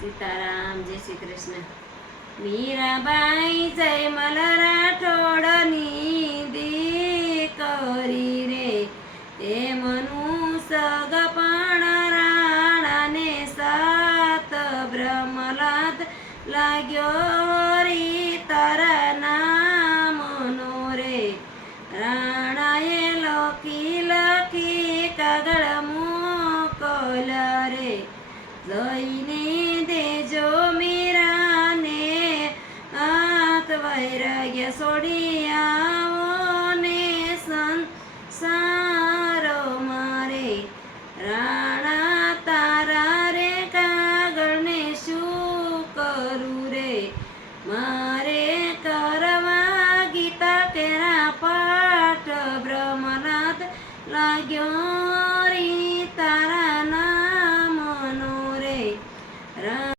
સીતારામ, જય શ્રી કૃષ્ણ. મીરાબાઈ જયમલ રાઠોડની દીકરી રે, તે મનુ સગપણ રાણાને સાત બ્રહ્મલાદ લાગ્યો રી તારા નામનો રે. રાણાએ લખી લખી કાગળ મોકલ રે, જઈને દેજો મીરાને હાથ વૈરાગ્ય છોડી આવો ને સંસારો મારે. રાણા તારા રે કાગળને શું કરું રે, મારે કરવા ગીતા કેરા પાઠ બ્રહ્મનાથ લાગ્યો રી તારા નામનો રે.